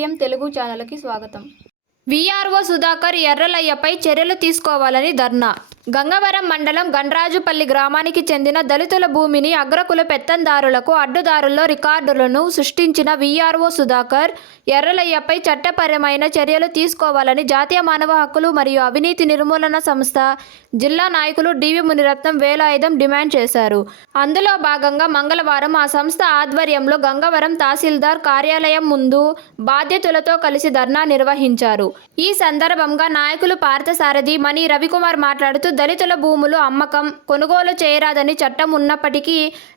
RVM Telugu ఛానల్కి స్వాగతం. VRO Sudhakar ఎర్రలయ్యపై చర్యలు తీసుకోవాలని ధర్నా. గంగవరం మండలం గండ్రాజుపల్లి గ్రామానికి చెందిన దళితుల భూమిని అగ్రకుల పెత్తందారులకు అడ్డుదారుల్లో రికార్డులను సృష్టించిన వీఆర్ఓ సుధాకర్ ఎర్రలయ్యపై చట్టపరమైన చర్యలు తీసుకోవాలని జాతీయ మానవ హక్కులు మరియు అవినీతి నిర్మూలన సంస్థ జిల్లా నాయకులు డివి మునిరత్నం వేలాయుధం డిమాండ్ చేశారు. అందులో భాగంగా మంగళవారం ఆ సంస్థ ఆధ్వర్యంలో గంగవరం తహసీల్దార్ కార్యాలయం ముందు బాధ్యతలతో కలిసి ధర్నా నిర్వహించారు. ఈ సందర్భంగా నాయకులు పార్థసారథి, మణి రవికుమార్ మాట్లాడుతూ దళితుల భూములు అమ్మకం, కొనుగోలు చేయరాదని చట్టం ఉన్నప్పటికీ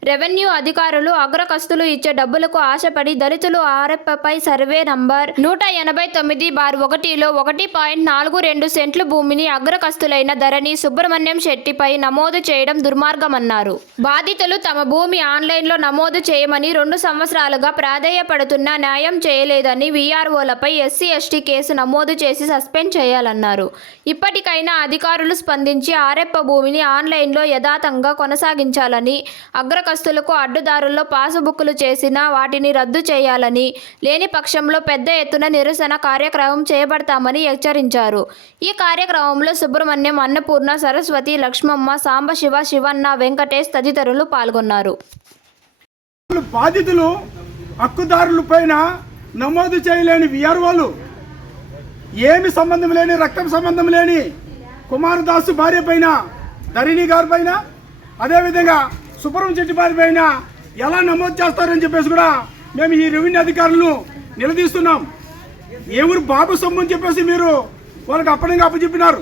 రెవెన్యూ అధికారులు అగ్రకస్తులు ఇచ్చే డబ్బులకు ఆశపడి దళితులు ఆర్ఎఫ్పై సర్వే నంబర్ 189/1లో 1.42 సెంట్లు భూమిని అగ్రకస్తులైన ధరణి సుబ్రహ్మణ్యం శెట్టిపై నమోదు చేయడం దుర్మార్గమన్నారు. బాధితులు తమ భూమి ఆన్లైన్లో నమోదు చేయమని 2 సంవత్సరాలుగా ప్రాధేయపడుతున్నా న్యాయం చేయలేదని వీఆర్ఓలపై SC/ST కేసు నమోదు చేసి సస్పెండ్ చేయాలన్నారు. ఇప్పటికైనా అధికారులు స్పందించి ఆర్ఎఫ్ భూమిని ఆన్లైన్లో యథాతంగా కొనసాగించాలని, అగ్రకస్తులకు అడ్డుదారుల్లో పాసుబుక్కులు చేసిన వాటిని రద్దు చేయాలని, లేని పక్షంలో పెద్ద ఎత్తున నిరసన కార్యక్రమం చేపడతామని హెచ్చరించారు. ఈ కార్యక్రమంలో సుబ్రహ్మణ్యం, అన్నపూర్ణ, సరస్వతి, లక్ష్మమ్మ, సాంబశివ, శివన్న, వెంకటేష్ తదితరులు పాల్గొన్నారు. బాధితులు హక్కుదారులపైన నమోదు చేయలేని వీఆర్ఓలు, ఏమి సంబంధం లేని రక్తం సంబంధం లేని కుమారదాసు భార్య పైన, ధరణి గారి పైన, అదేవిధంగా సుబ్రహ్మణ్యం శెట్టి భార్య పైన ఎలా నమోదు చేస్తారని చెప్పేసి కూడా మేము ఈ రెవెన్యూ అధికారులను నిలదీస్తున్నాం. ఎవరు బాబు సొమ్ము అని చెప్పేసి మీరు వాళ్ళకి అప్పటిగా అప్పచెప్పినారు.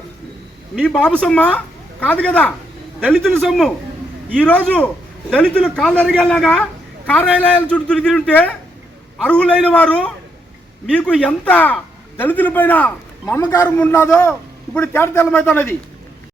మీ బాబు సొమ్మ కాదు కదా, దళితుల సొమ్ము. ఈరోజు దళితులు కాళ్ళరిగేలాగా కార్యాలయాల చుట్టూ తిరిగి ఉంటే అర్హులైన వారు మీకు ఎంత దళితుల పైన మమకారం ఉన్నదో ఇప్పుడు తేటతెల్లమవుతున్నది.